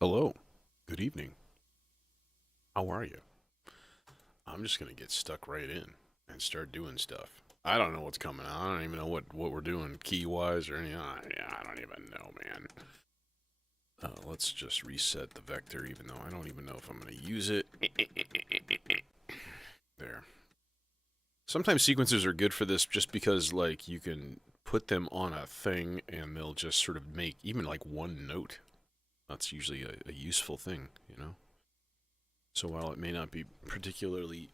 Hello. Good evening. How are you? I'm just going to get stuck right in and start doing stuff. I don't know what's coming out. I don't even know what we're doing key wise or anything. I don't even know, man. Let's just reset the vector, even though I don't even know if I'm going to use it. There. Sometimes sequencers are good for this just because, like, you can put them on a thing and they'll just sort of make even like one note. That's usually a useful thing, you know? So while it may not be particularly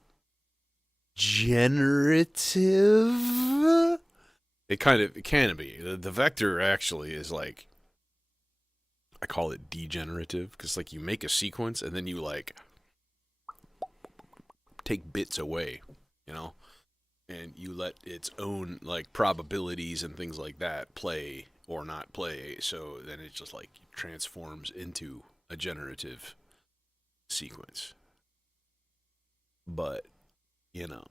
generative, it can be. The vector actually is like, I call it degenerative because like you make a sequence and then you like take bits away, you know, and you let its own like probabilities and things like that play or not play. So then it just like transforms into a generative sequence. But you know,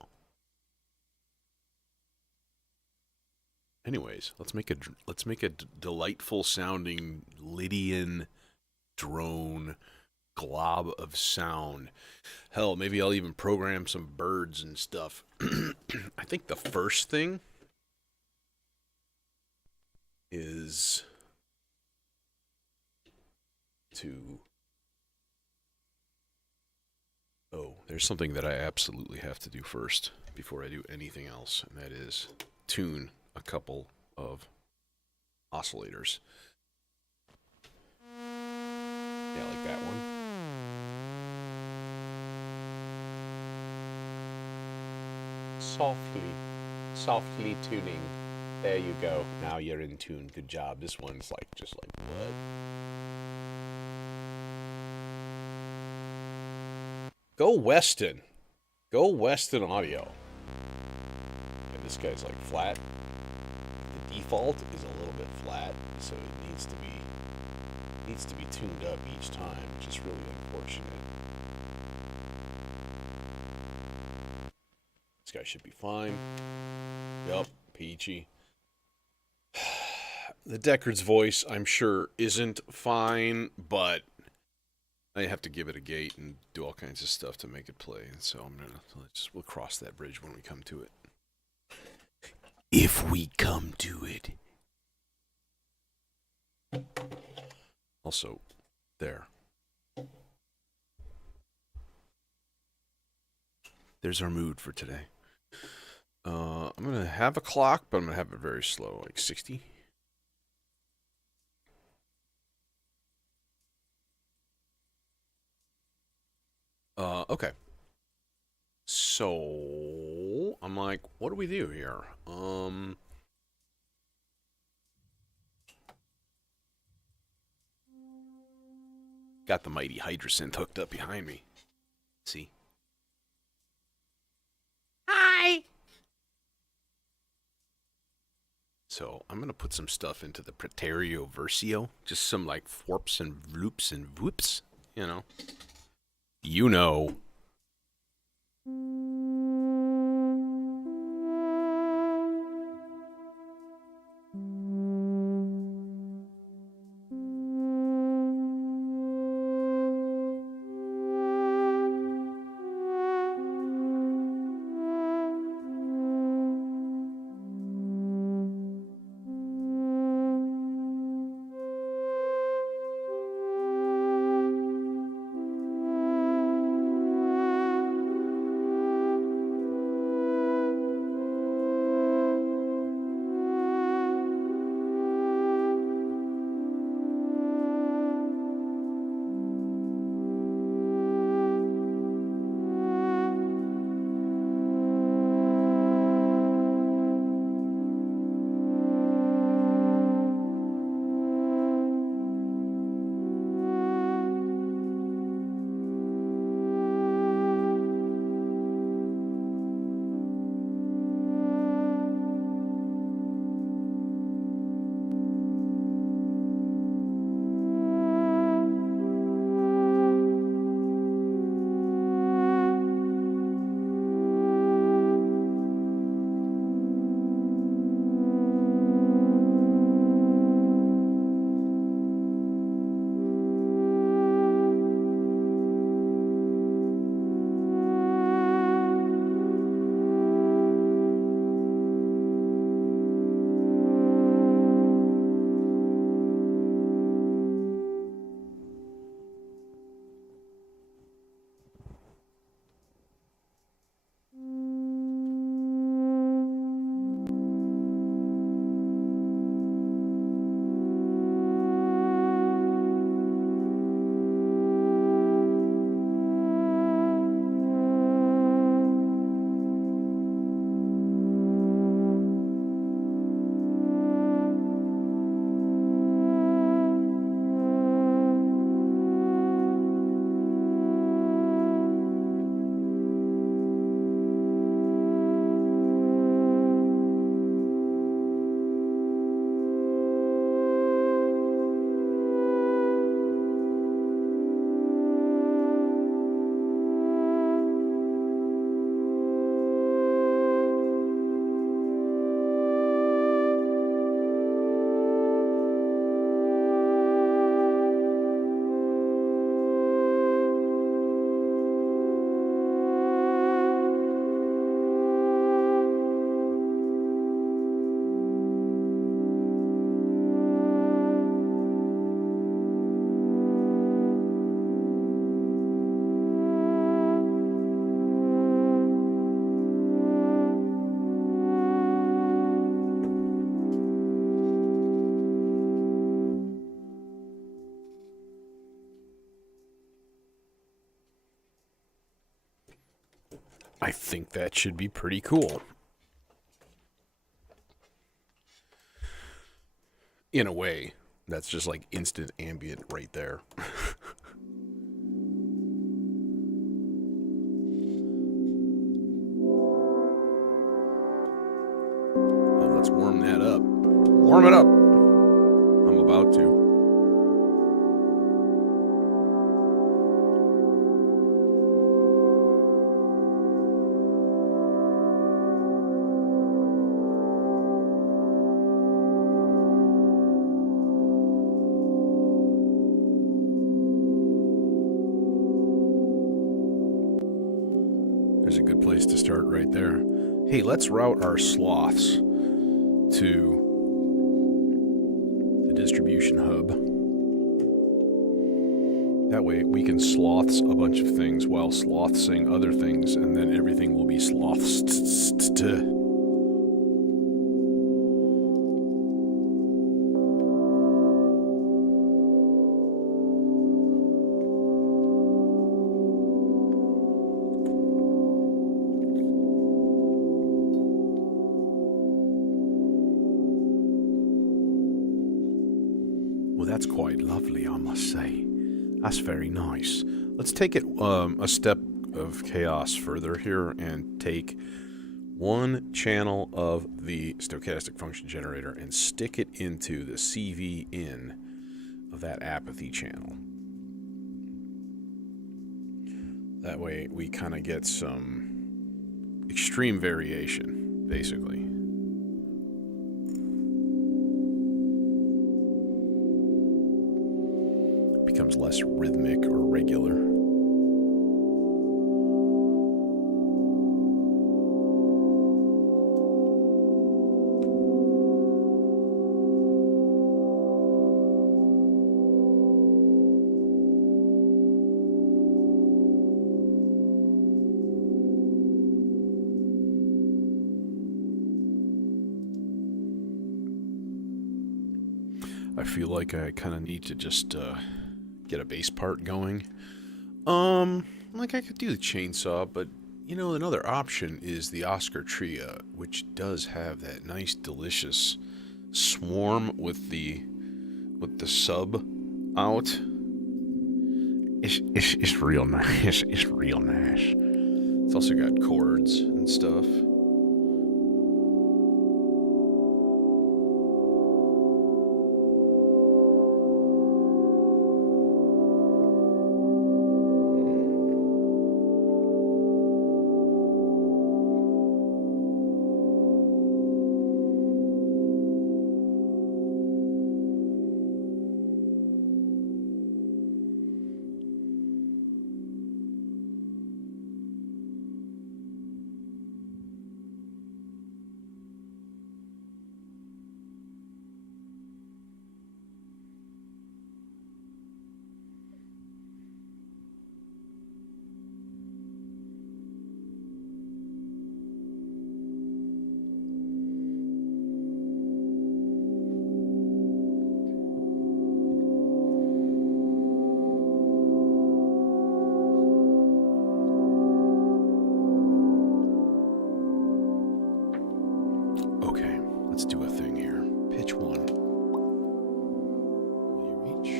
anyways, let's make a delightful sounding Lydian drone glob of sound. Hell, maybe I'll even program some birds and stuff. I think the first thing is to oh, there's something that I absolutely have to do first before I do anything else, and that is tune a couple of oscillators. Yeah, like that one. Softly, softly tuning. There you go. Now you're in tune. Good job. This one's like just like what? Go Weston. Go Weston Audio. And this guy's like flat. The default is a little bit flat, so it needs to be tuned up each time, which is really unfortunate. This guy should be fine. Yup, peachy. The Deckard's voice, I'm sure, isn't fine, but I have to give it a gate and do all kinds of stuff to make it play. And so we'll cross that bridge when we come to it. If we come to it. Also, there. There's our mood for today. I'm gonna have a clock, but I'm gonna have it very slow, like 60. Okay. So I'm like, what do we do here? Got the mighty Hydrosynth hooked up behind me. See? Hi. So I'm gonna put some stuff into the Preterio Versio, just some like forps and vloops and whoops, you know. You know. I think that should be pretty cool. In a way, that's just like instant ambient right there. Well, let's warm that up. Warm it up. I'm about to. There's a good place to start right there. Hey, let's route our sloths to the distribution hub. That way we can sloths a bunch of things while slothsing other things, and then everything will be sloths. Well, that's quite lovely, I must say. That's very nice. Let's take it a step of chaos further here and take one channel of the stochastic function generator and stick it into the CV in of that apathy channel. That way we kind of get some extreme variation, basically. Becomes less rhythmic or regular. I feel like I kind of need to just get a bass part going. Like I could do the chainsaw, but you know, another option is the Oscar Tria, which does have that nice, delicious swarm with the sub out. It's real nice. It's real nice. It's also got chords and stuff. Okay, let's do a thing here. Pitch 1. Will you reach?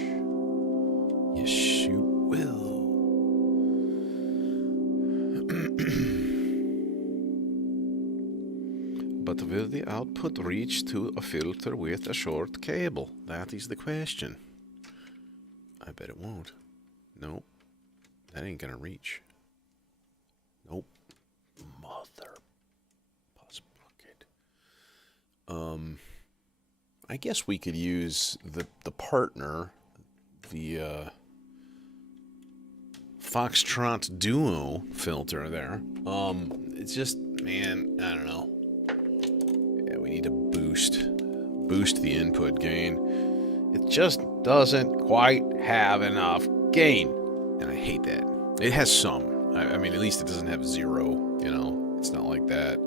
Yes, you will. But will the output reach to a filter with a short cable? That is the question. I bet it won't. Nope. That ain't gonna reach. Nope. Mother. I guess we could use the partner, the Foxtrot Duo filter there. It's just, man, I don't know. Yeah, we need to boost the input gain. It just doesn't quite have enough gain, and I hate that. It has some. I mean, at least it doesn't have 0. You know, it's not like that.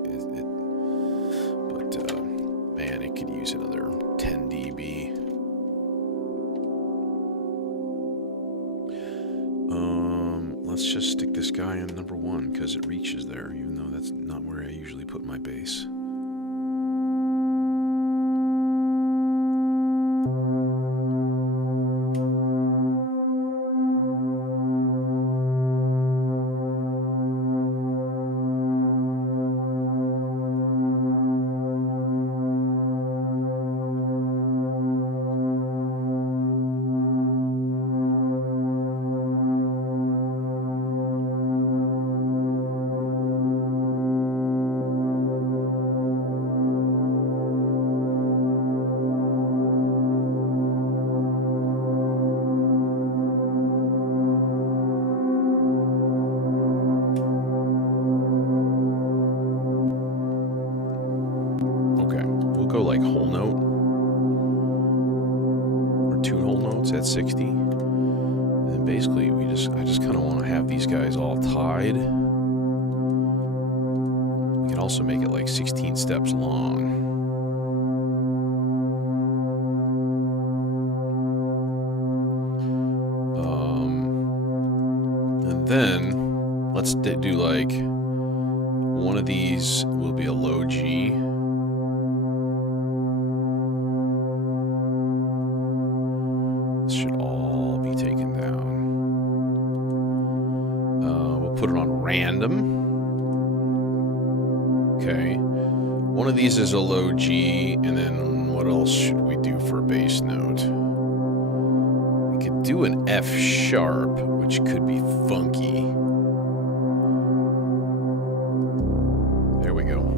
Man, it could use another 10 dB. let's just stick this guy on number 1 because it reaches there, even though that's not where I usually put my bass. Like whole note or 2 whole notes at 60, and then basically I just kind of want to have these guys all tied. We can also make it like 16 steps long. And then let's do like one of these will be a low G. Put it on random. Okay. One of these is a low G, and then what else should we do for a bass note? We could do an F sharp, which could be funky. There we go.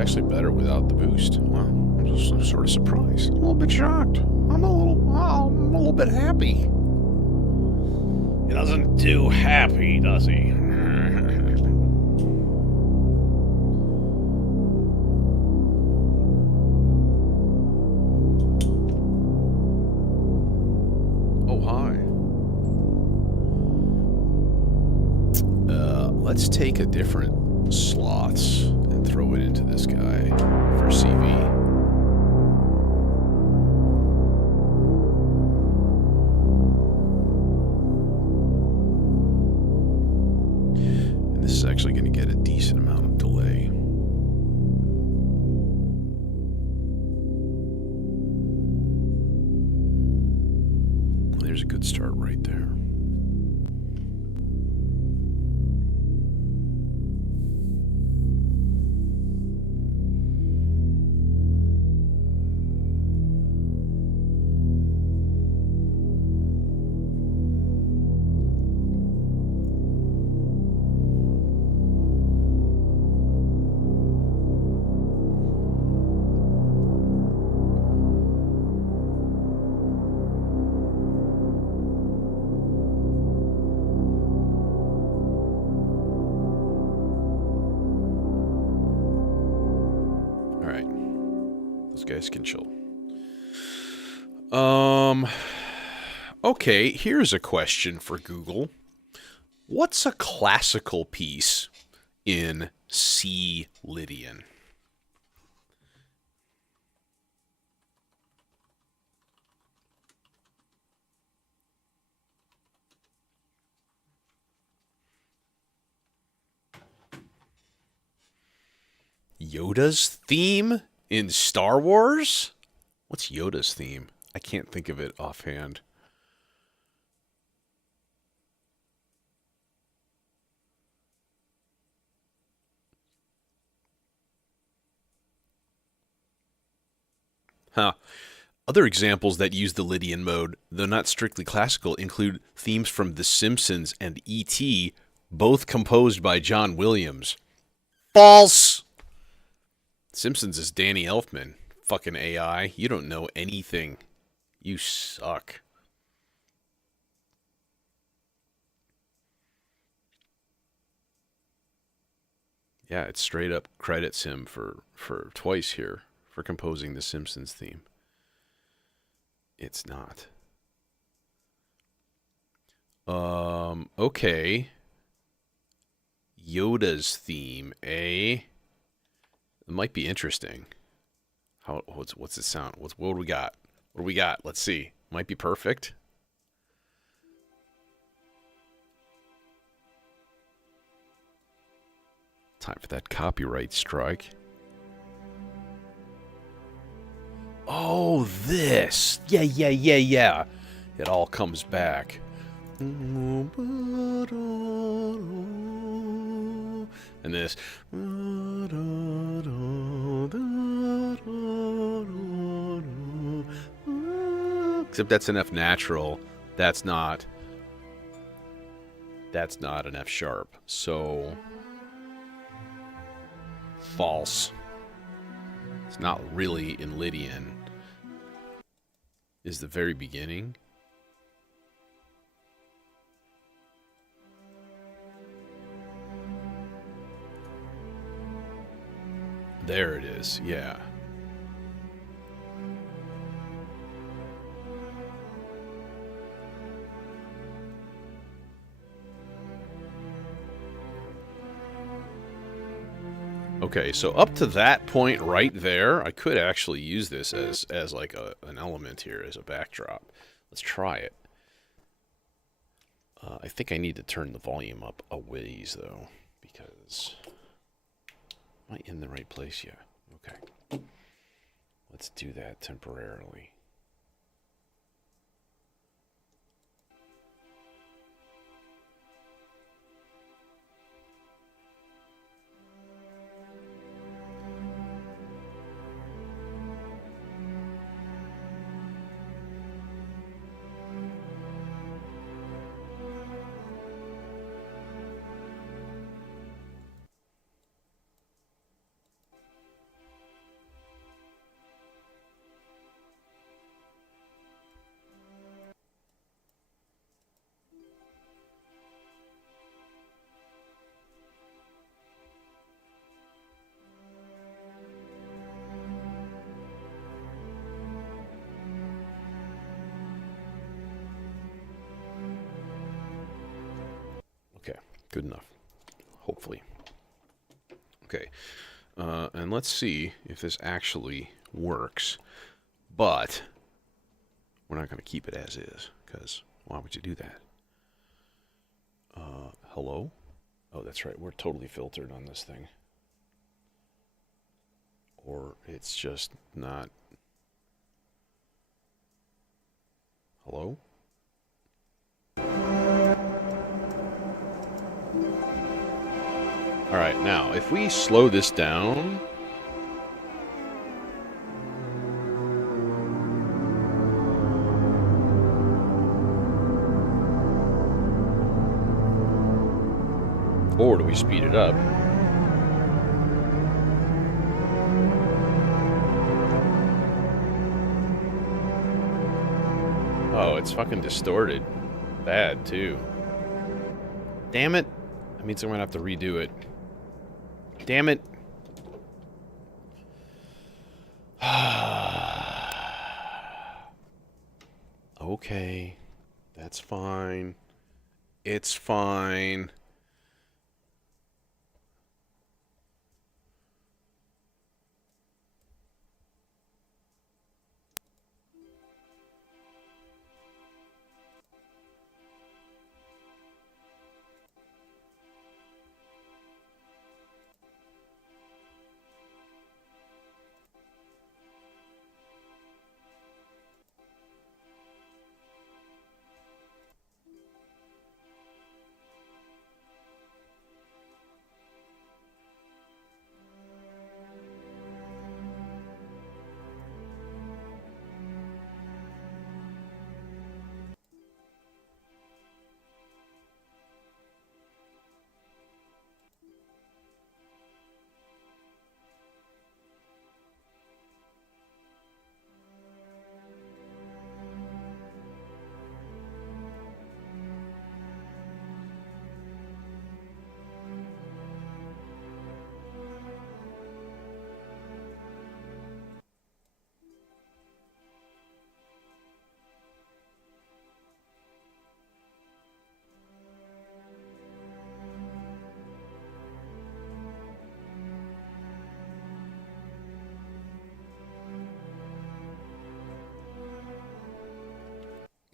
Actually better without the boost. Wow, I'm sort of surprised. A little bit shocked. I'm a little bit happy. He doesn't do happy, does he? Oh, hi. Let's take a different slots and throw it into this guy for CV. And this is actually going to get a decent amount of delay. There's a good start right there. Guys can chill. Okay, here's a question for Google. What's a classical piece in C Lydian? Yoda's theme in Star Wars? What's Yoda's theme? I can't think of it offhand. Huh. Other examples that use the Lydian mode, though not strictly classical, include themes from The Simpsons and E.T., both composed by John Williams. False! Simpsons is Danny Elfman. Fucking AI. You don't know anything. You suck. Yeah, it straight up credits him for twice here for composing the Simpsons theme. It's not. Okay. Yoda's theme, eh? It might be interesting. What's it sound? What do we got? What do we got? Let's see. Might be perfect. Time for that copyright strike. Oh, this. Yeah. It all comes back. And this. Except that's an F natural. That's not an F sharp. So false. It's not really in Lydian. Is the very beginning. There it is, yeah. Okay, so up to that point right there, I could actually use this as like an element here, as a backdrop. Let's try it. I think I need to turn the volume up a ways, though, because... Am I in the right place? Yeah. Okay. Let's do that temporarily. Okay, good enough. Hopefully. Okay, and let's see if this actually works. But we're not going to keep it as is, because why would you do that? Hello? Oh, that's right. We're totally filtered on this thing. Or it's just not... Hello? Alright, now, if we slow this down... Or do we speed it up? Oh, it's fucking distorted. Bad, too. Damn it! That means I'm gonna have to redo it. Damn it! Okay. That's fine. It's fine.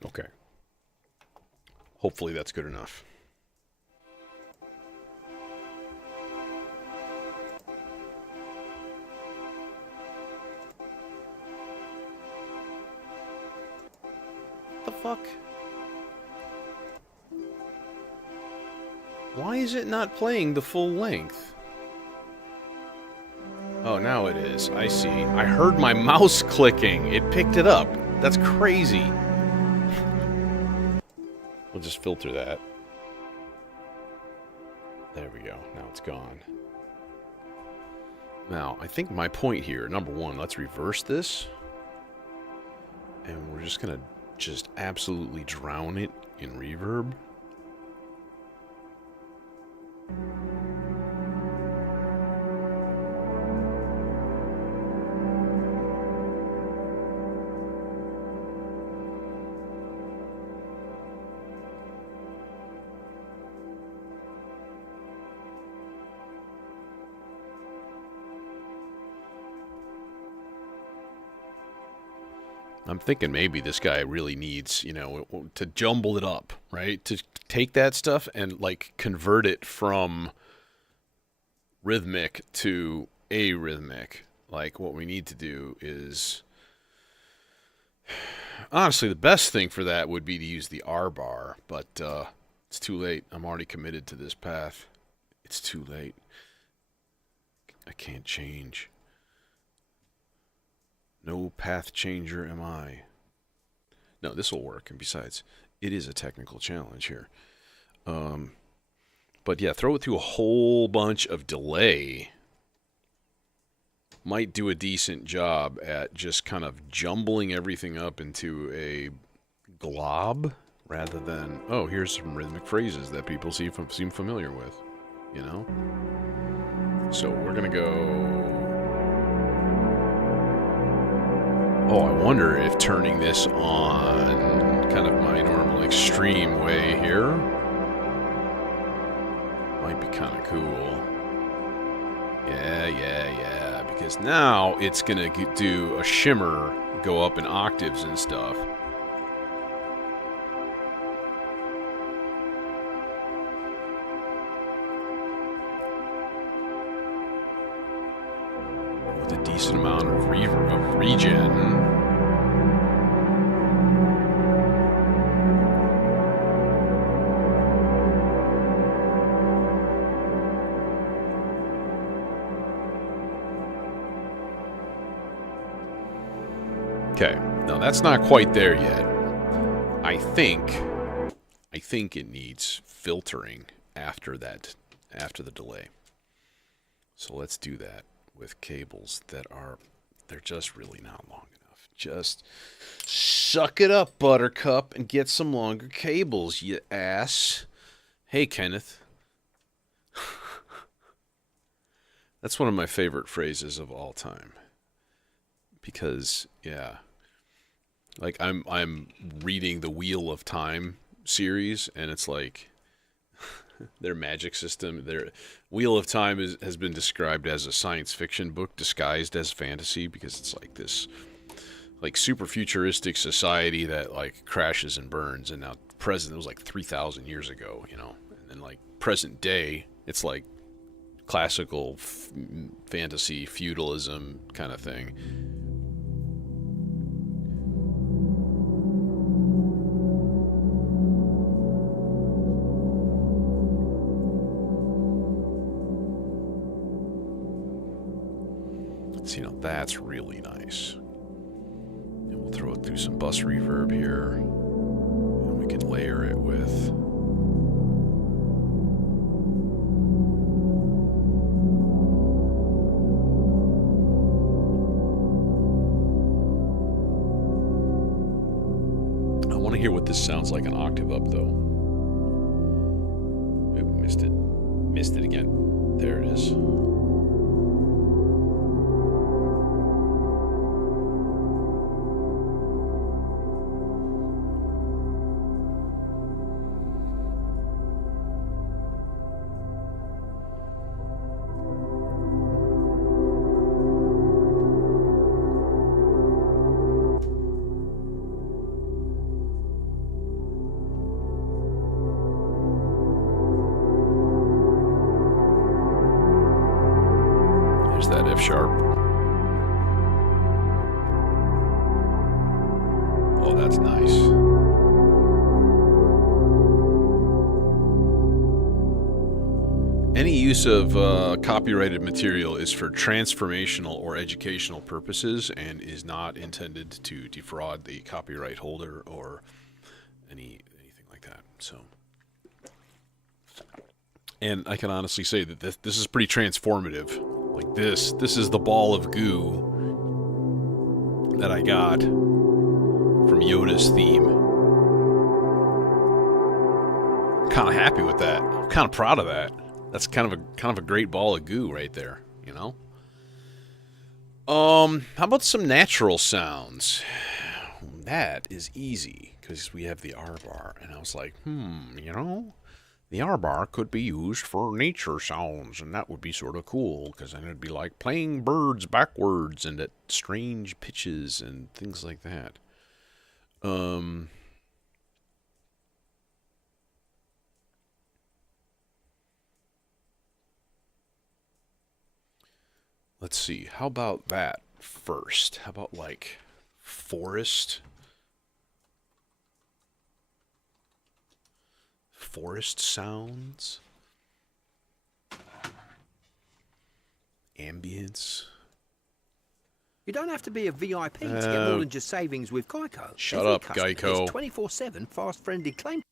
Okay. Hopefully that's good enough. The fuck? Why is it not playing the full length? Oh, now it is. I see. I heard my mouse clicking. It picked it up. That's crazy. We'll just filter that. There we go. Now it's gone. Now, I think my point here, number one, let's reverse this. And we're just going to just absolutely drown it in reverb. I'm thinking maybe this guy really needs, you know, to jumble it up, right? To take that stuff and, like, convert it from rhythmic to arrhythmic. Like, what we need to do is... Honestly, the best thing for that would be to use the R bar, but it's too late. I'm already committed to this path. It's too late. I can't change. No path changer am I. No, this will work. And besides, it is a technical challenge here. But yeah, throw it through a whole bunch of delay. Might do a decent job at just kind of jumbling everything up into a glob rather than, oh, here's some rhythmic phrases that people seem familiar with, you know? So we're going to go... Oh, I wonder if turning this on kind of my normal extreme way here might be kind of cool. Yeah. Because now it's going to do a shimmer, go up in octaves and stuff. With a decent amount of regen. Okay, now that's not quite there yet. I think it needs filtering after that, after the delay. So let's do that with cables that are, they're just really not long enough. Just suck it up, Buttercup, and get some longer cables, you ass. Hey, Kenneth. That's one of my favorite phrases of all time. Because, yeah, like I'm reading the Wheel of Time series, and it's like their magic system, their Wheel of Time has been described as a science fiction book disguised as fantasy, because it's like this like super futuristic society that like crashes and burns, and now present, it was like 3,000 years ago, you know, and then like present day, it's like classical fantasy feudalism kind of thing. So, you know, that's really nice. And we'll throw it through some bus reverb here, and we can layer it with hear what this sounds like an octave up, though. Oop, missed it again. There it is. sharp. Oh, that's nice. Any use of copyrighted material is for transformational or educational purposes and is not intended to defraud the copyright holder or anything like that. So, and I can honestly say that this is pretty transformative. Like this is the ball of goo that I got from Yoda's theme. Kind of happy with that. I'm kind of proud of that. That's kind of a great ball of goo right there, you know? How about some natural sounds? That is easy because we have the R bar, and I was like, you know, the R bar could be used for nature sounds, and that would be sort of cool because then it'd be like playing birds backwards and at strange pitches and things like that. Let's see. How about that first? How about like forest sounds, ambience. You don't have to be a VIP to get more than just savings with Geico. Shut up, Geico. It's 24/7 fast-friendly claim.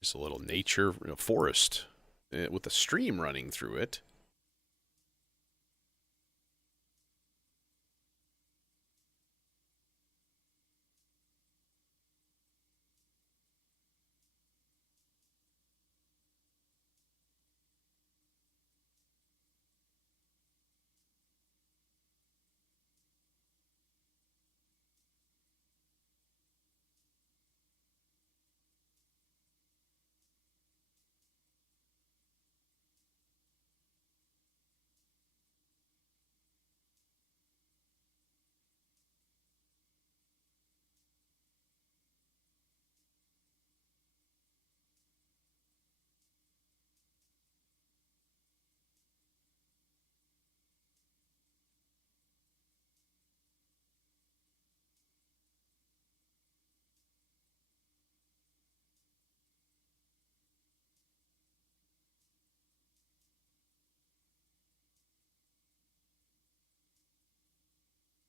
Just a little nature, forest with a stream running through it.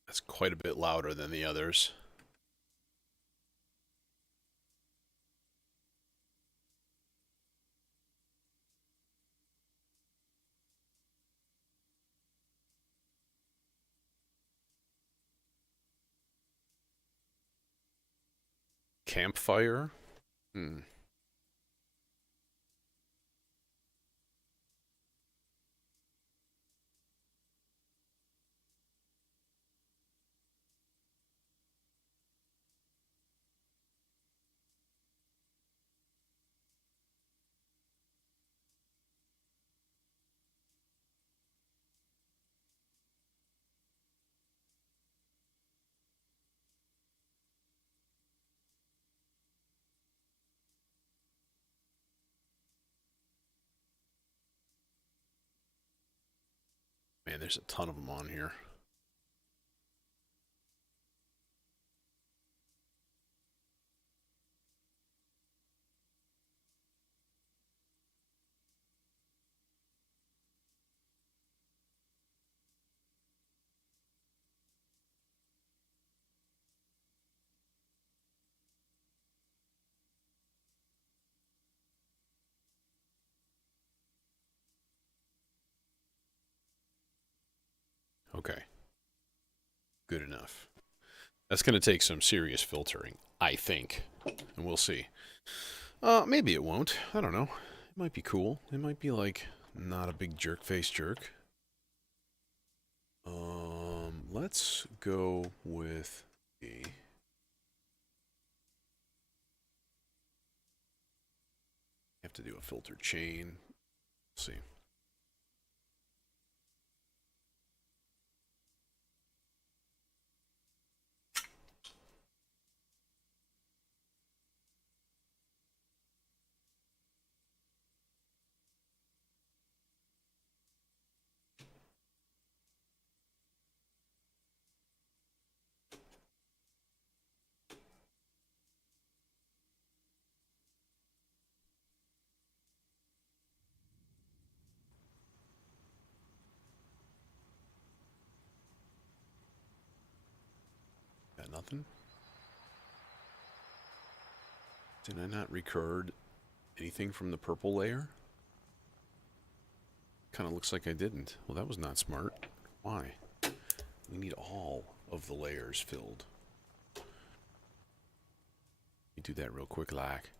That's quite a bit louder than the others. Campfire? Hmm. Man, there's a ton of them on here. good enough. That's going to take some serious filtering, I think. And we'll see. Maybe it won't. I don't know. It might be cool. It might be like not a big jerk face jerk. Let's go with the... Have to do a filter chain. Let's see. Got nothing? Did I not record anything from the purple layer? Kind of looks like I didn't. Well, that was not smart. Why? We need all of the layers filled. Let me do that real quick, like.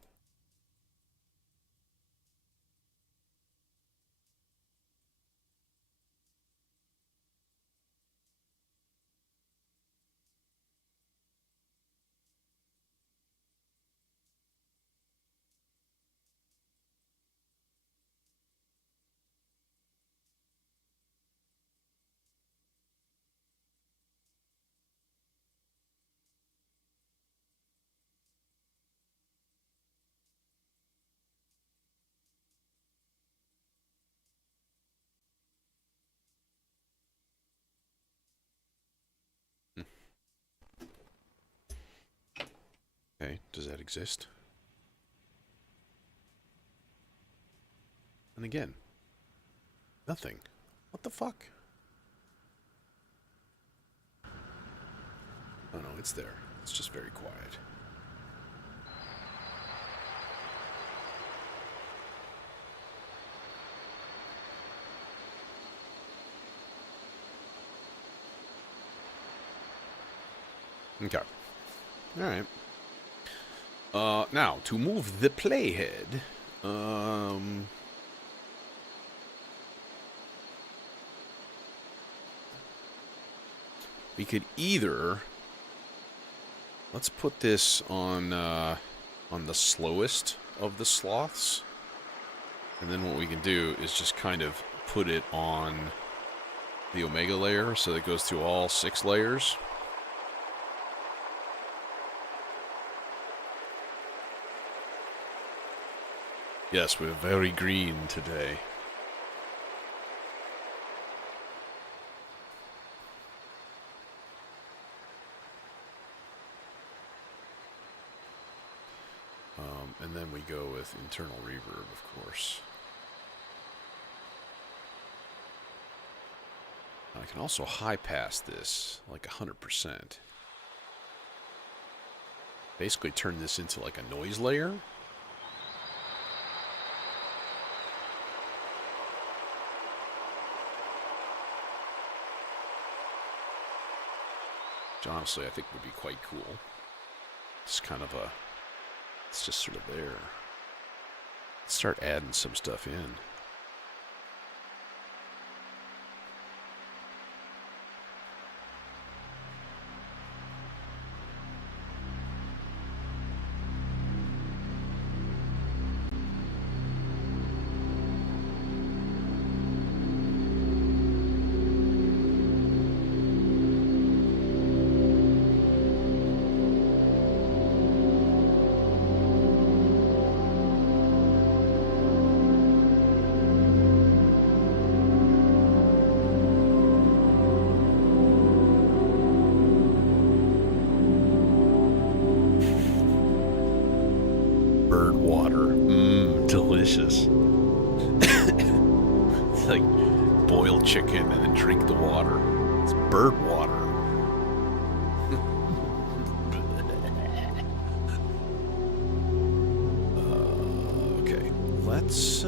Okay, does that exist? And again, nothing. What the fuck? Oh no, it's there. It's just very quiet. Okay. Alright. Now, to move the playhead, we could either, let's put this on the slowest of the sloths, and then what we can do is just kind of put it on the omega layer so that it goes through all 6 layers. Yes, we're very green today. And then we go with internal reverb, of course. I can also high pass this like 100%. Basically turn this into like a noise layer. Which honestly I think would be quite cool. It's kind of a... It's just sort of there. Let's start adding some stuff in. Bird water. Mmm, delicious. It's like boil chicken and then drink the water. It's bird water. Okay, let's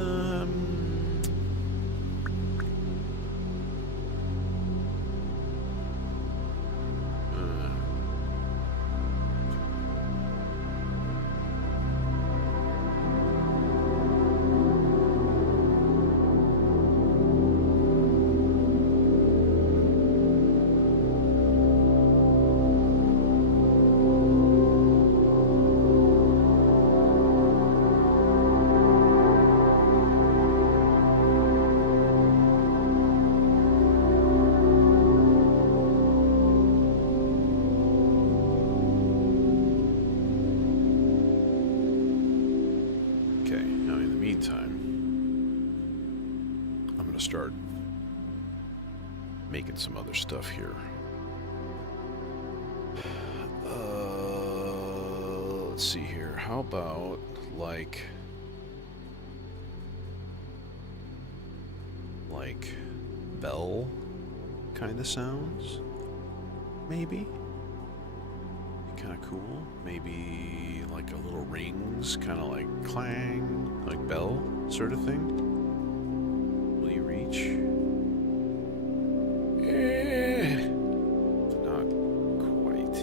start making some other stuff here. Let's see here. How about like bell kind of sounds? Maybe. Kind of cool. Maybe like a little rings, kind of like clang, like bell sort of thing. Will you reach? Not quite.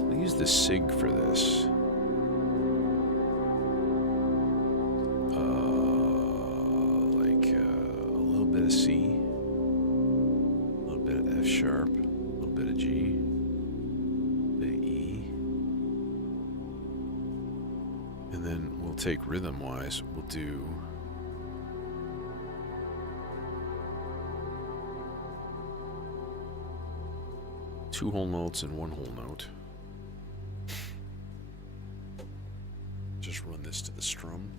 I'll use the SIG for this. A little bit of C. F sharp, a little bit of G, a bit of E, and then we'll take rhythm wise, we'll do two whole notes and one whole note. Just run this to the strum.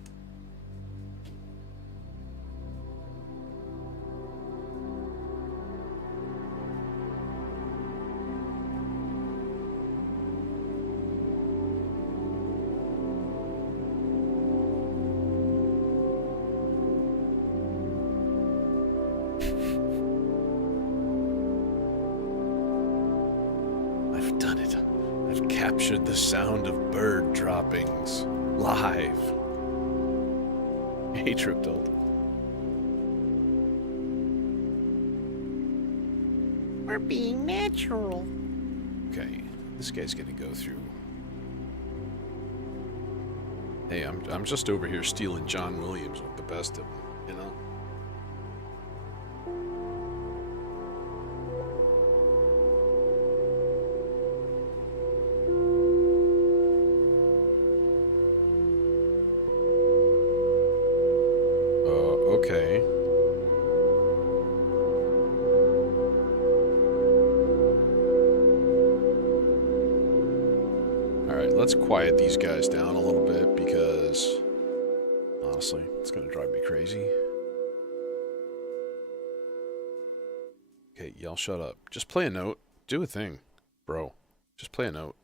Captured the sound of bird droppings live. Hey, Triptold. We're being natural. Okay, this guy's gonna go through. Hey, I'm just over here stealing John Williams with the best of them, you know. Okay. Alright, let's quiet these guys down a little bit because, honestly, it's gonna drive me crazy. Okay, y'all shut up. Just play a note. Do a thing, bro. Just play a note.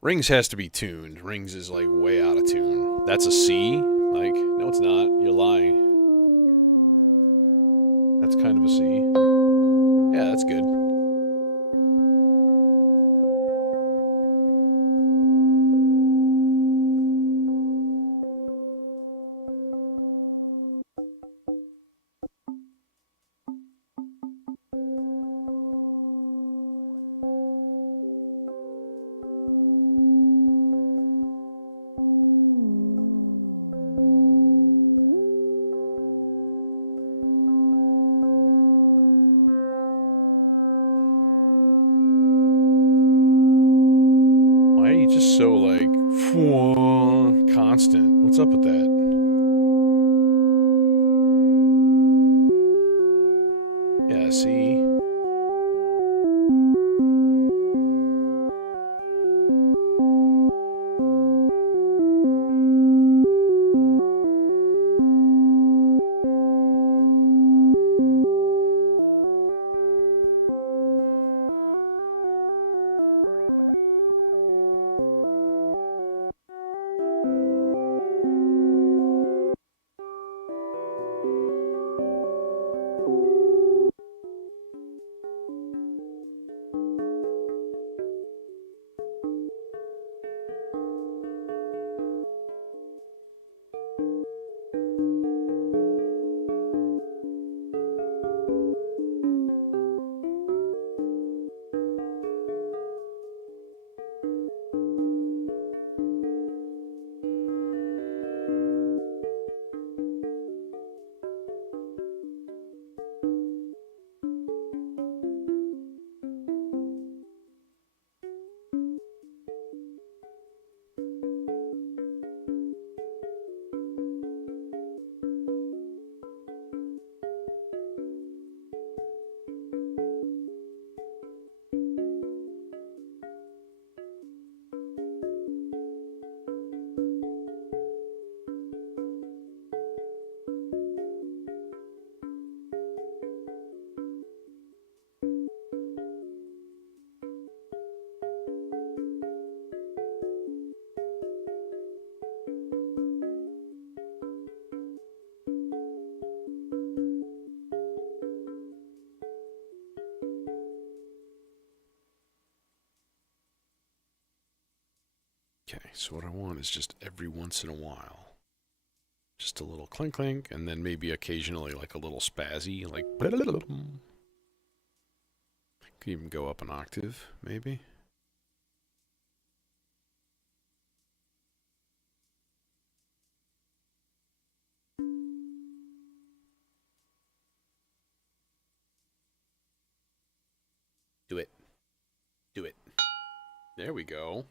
Rings has to be tuned. Rings is like way out of tune. That's a C? Like, no it's not. You're lying. That's kind of a C. Yeah, that's good. So like constant. What's up with that? Yeah, see? so what I want is just every once in a while. Just a little clink clink, and then maybe occasionally like a little spazzy, like... Could even go up an octave, maybe. Do it. Do it. There we go.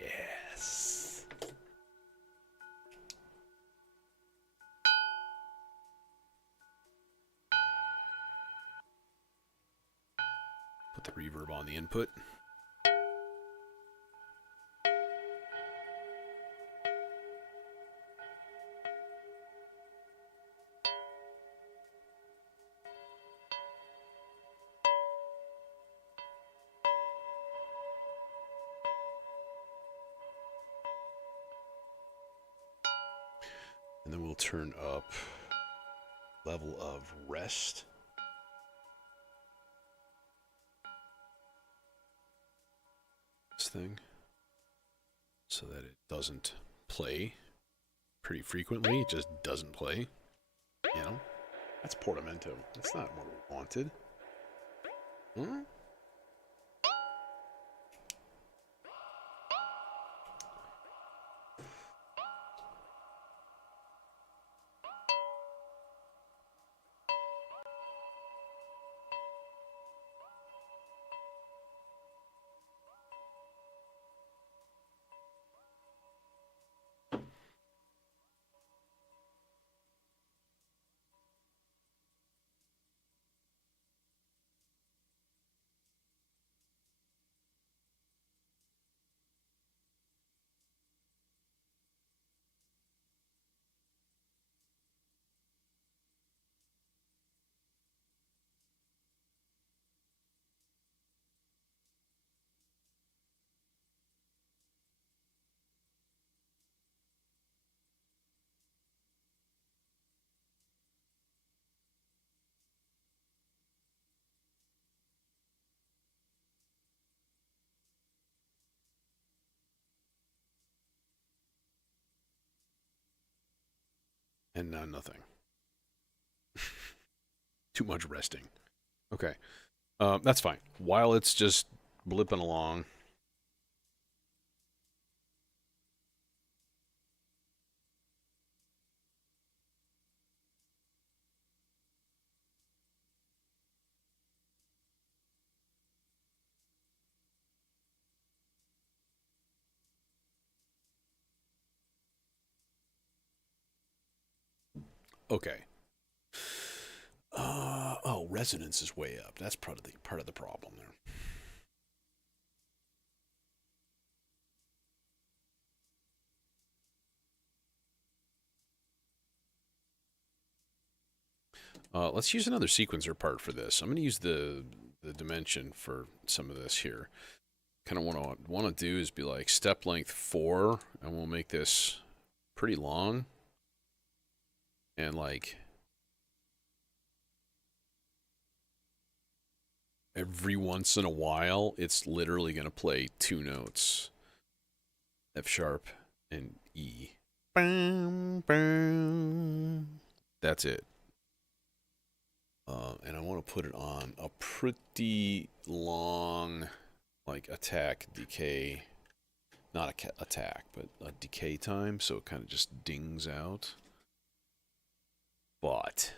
Yes. Put the reverb on the input. And then we'll turn up level of rest. This thing. So that it doesn't play pretty frequently. It just doesn't play. You know? That's portamento. That's not what we wanted. Hmm? And now nothing. Too much resting. Okay. That's fine. While it's just blipping along. Okay. Oh, resonance is way up. That's part of the problem there. Let's use another sequencer part for this. I'm going to use the dimension for some of this here. Kind of want to do is be like step length 4, and we'll make this pretty long. And like every once in a while, it's literally going to play 2 notes. F sharp and E. That's it. And I want to put it on a pretty long, like, attack, decay, not attack, but a decay time, so it kind of just dings out. But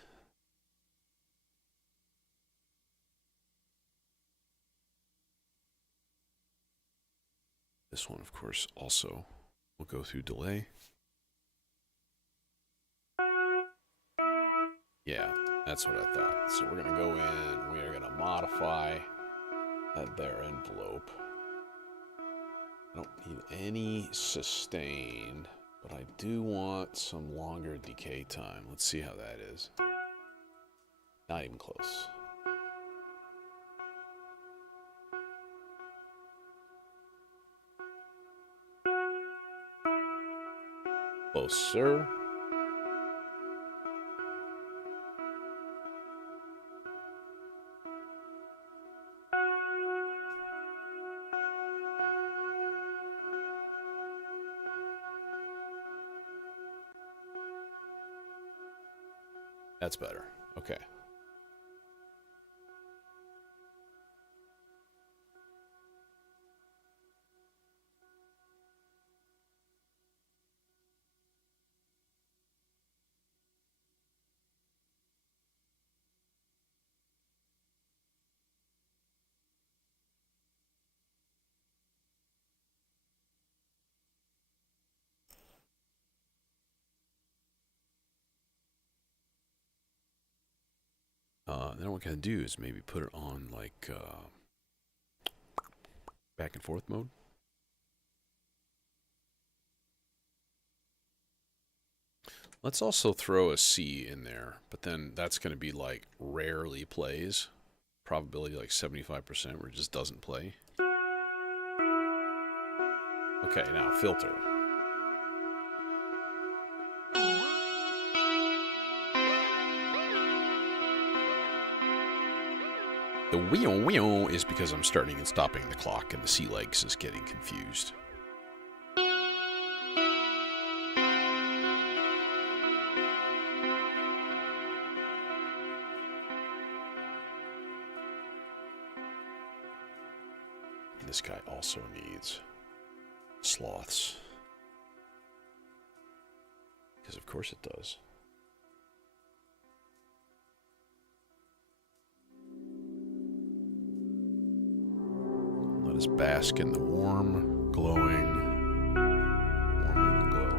this one, of course, also will go through delay. Yeah, that's what I thought. So we're going to go in, we are going to modify that there envelope. I don't need any sustain, but I do want some longer decay time. Let's see how that is. Not even close. go, sir. That's better. Okay. Then what we're going to do is maybe put it on like back and forth mode. Let's also throw a C in there, but then that's going to be like rarely plays. Probability like 75% where it just doesn't play. Okay, now filter. The wheel is because I'm starting and stopping the clock and the C legs is getting confused. This guy also needs sloths. Because of course it does. Let us bask in the warm, glowing, warm glow.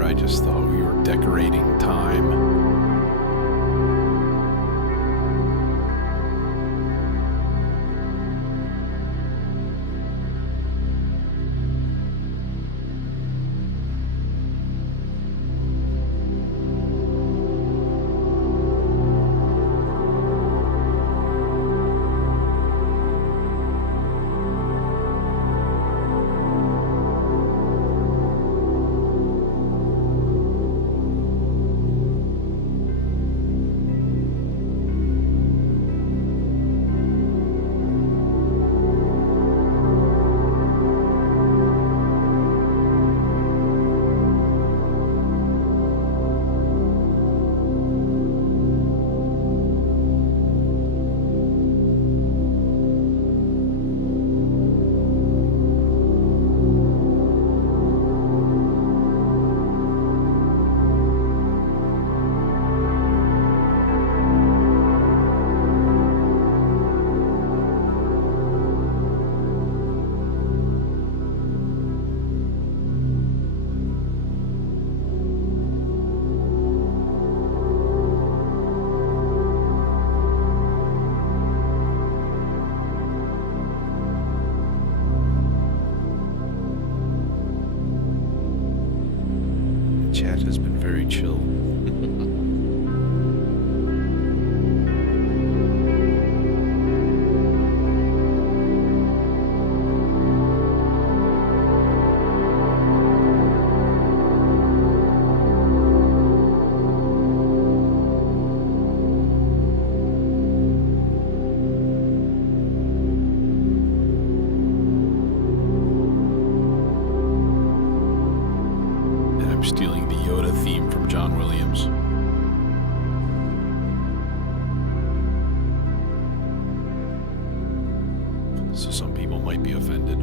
I just thought we were decorating time. very chill. And I'm stealing the Yoda theme from John Williams. So some people might be offended.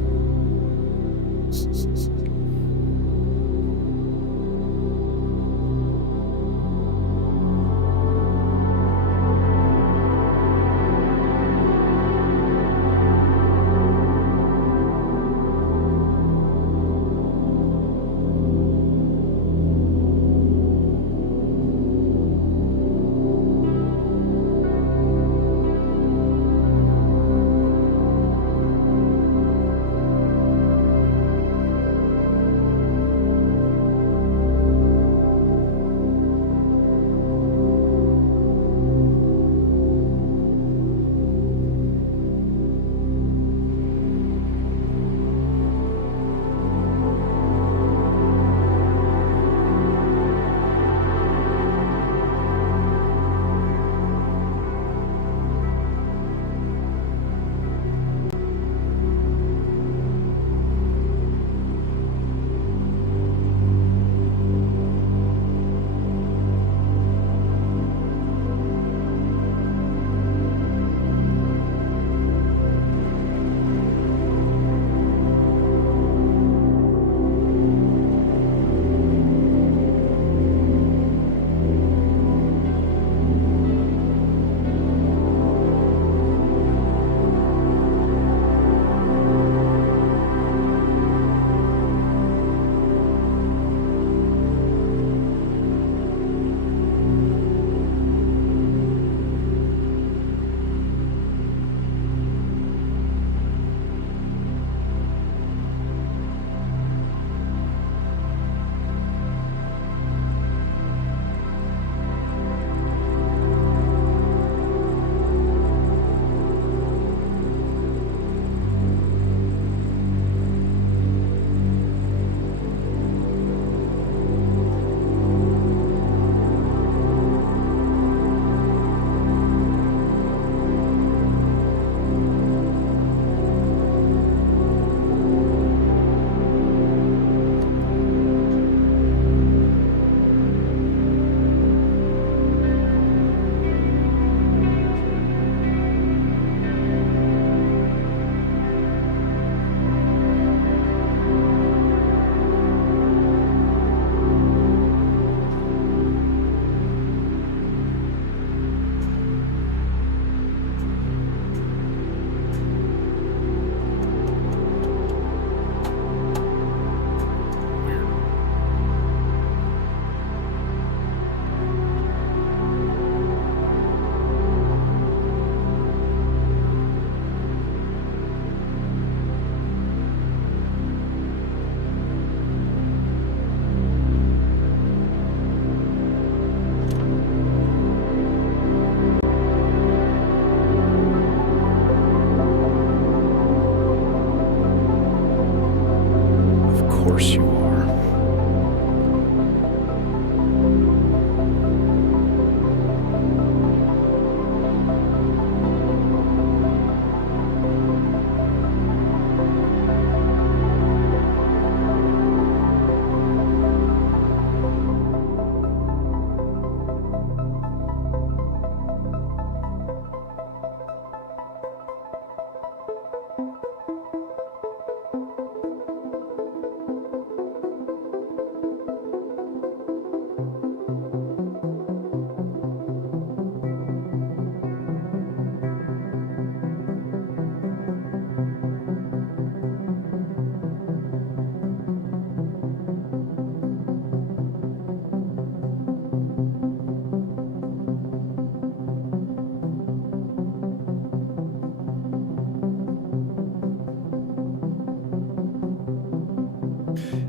course you are.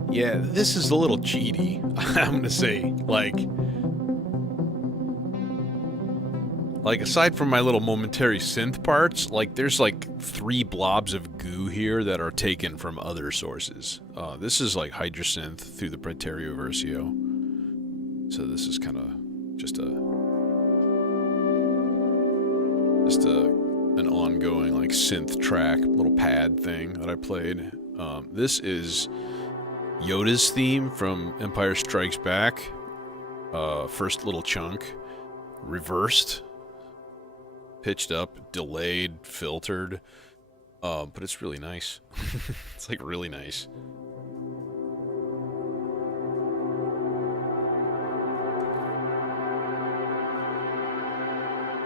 Yeah, this is a little cheaty. I'm gonna say, like aside from my little momentary synth parts, like there's like 3 blobs of goo here that are taken from other sources. This is like hydrosynth through the Praeterio Versio. So this is kind of just an ongoing like synth track, little pad thing that I played. This is Yoda's theme from Empire Strikes Back. First little chunk, reversed, pitched up, delayed, filtered. But it's really nice. It's like really nice.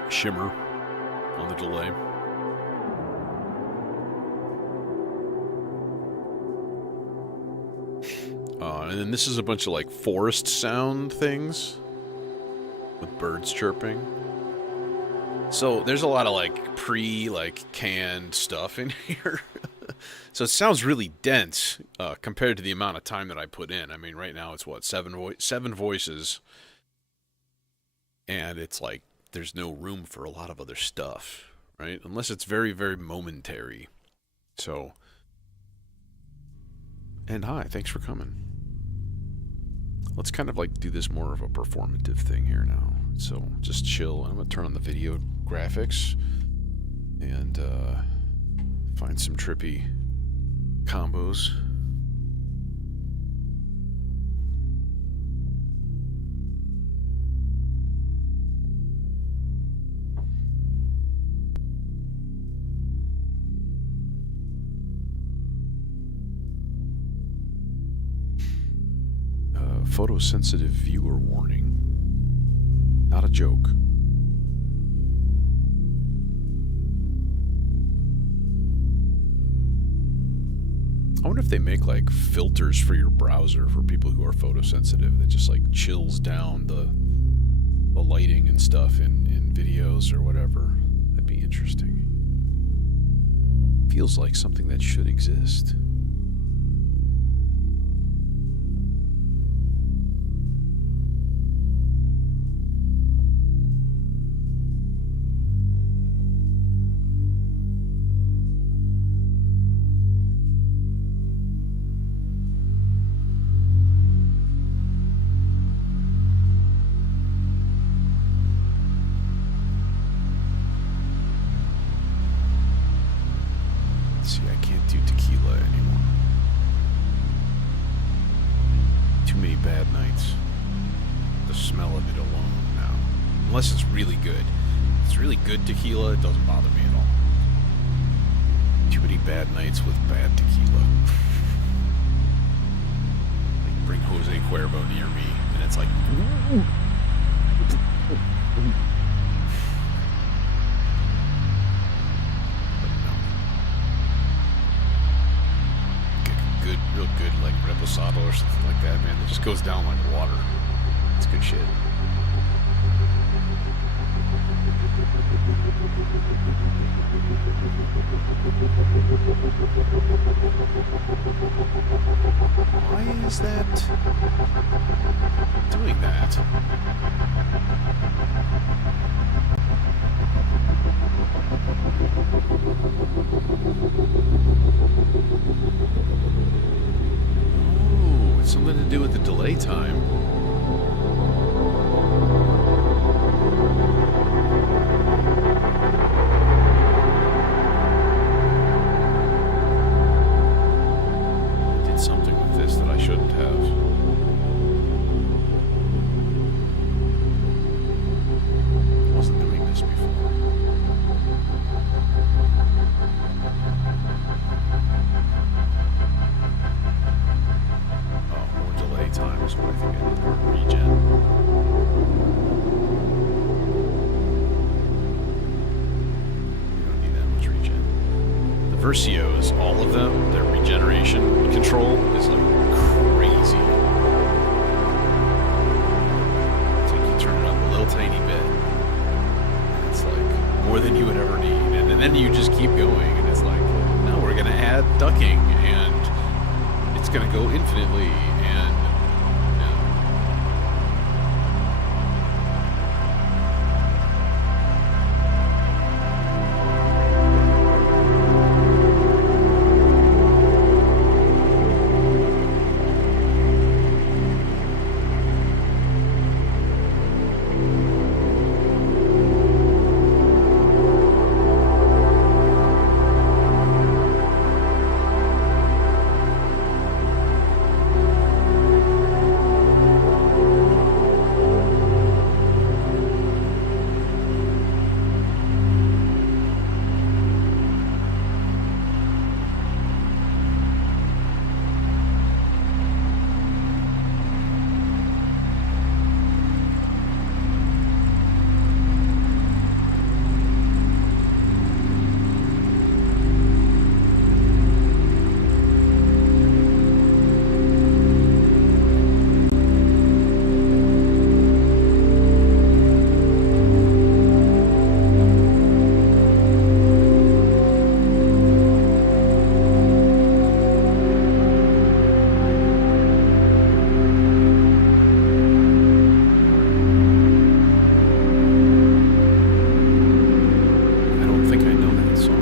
Shimmer on the delay. And then this is a bunch of like forest sound things with birds chirping. So there's a lot of like canned stuff in here. So it sounds really dense compared to the amount of time that I put in. I mean, right now it's what, 7 voices, and it's like there's no room for a lot of other stuff, right? Unless it's very, very momentary. So, and hi, thanks for coming. Let's kind of like do this more of a performative thing here now. So just chill. I'm gonna turn on the video graphics and find some trippy combos. Photosensitive viewer warning. Not a joke. I wonder if they make like filters for your browser for people who are photosensitive that just like chills down the lighting and stuff in videos or whatever. That'd be interesting. Feels like something that should exist. See, I can't do tequila anymore. Too many bad nights. The smell of it alone now. Unless it's really good. If it's really good tequila, it doesn't bother me at all. Too many bad nights with bad tequila. Like bring Jose Cuervo near me, and it's like... Real good, like reposado or something like that, man. It just goes down like water. It's good shit. Why is that doing that? Oh, it's something to do with the delay time. I did something with this that I shouldn't have. I wasn't doing this before. Time is what I think I did for regen. We don't need that much regen. The Versios, all of them, their regeneration control is like crazy. It's like you turn it up a little tiny bit, and it's like more than you would ever need. And then you just keep going, and it's like, now we're gonna add ducking, and it's going to go infinitely, and I don't think I know that song.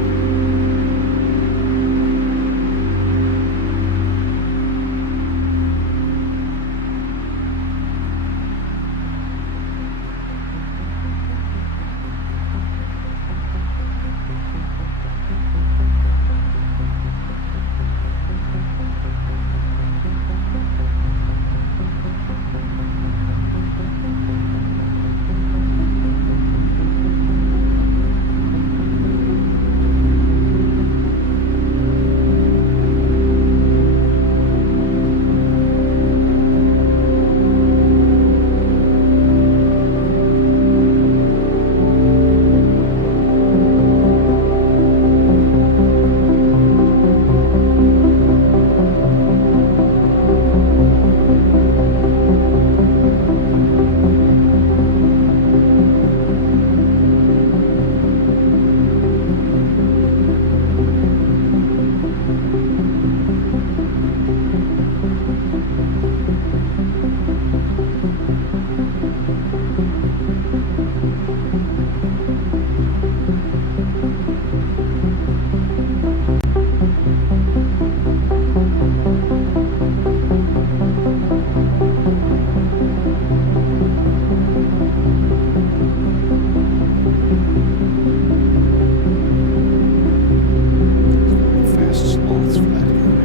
Fast sloths for that guy.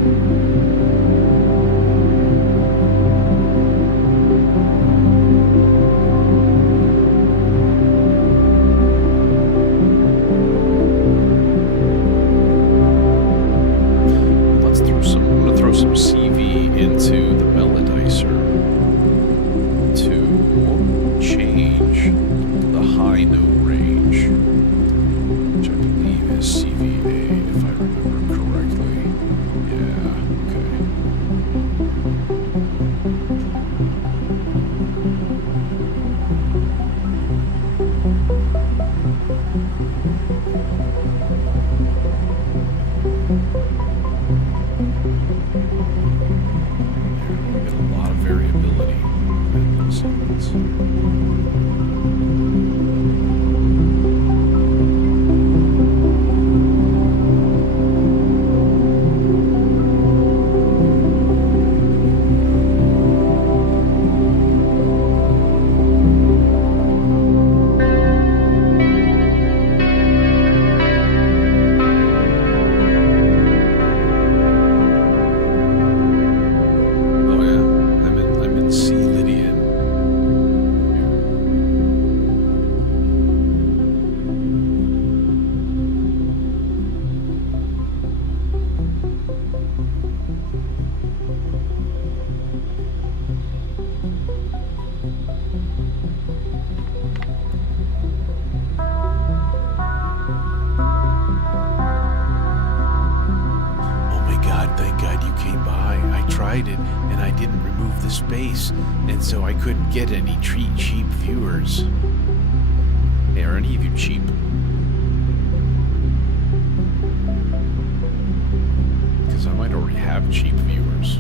I'm gonna throw some CV into the melodizer to change the high note range, which I believe is CVA, if I remember correctly. Yeah, okay. We get a lot of variability in those segments. Oh yeah, I'm in C Lydian. Oh my God, thank God you came by. I tried it and I didn't remove the space, and so I couldn't get any cheap viewers. Hey, are any of you cheap? Because I might already have cheap viewers.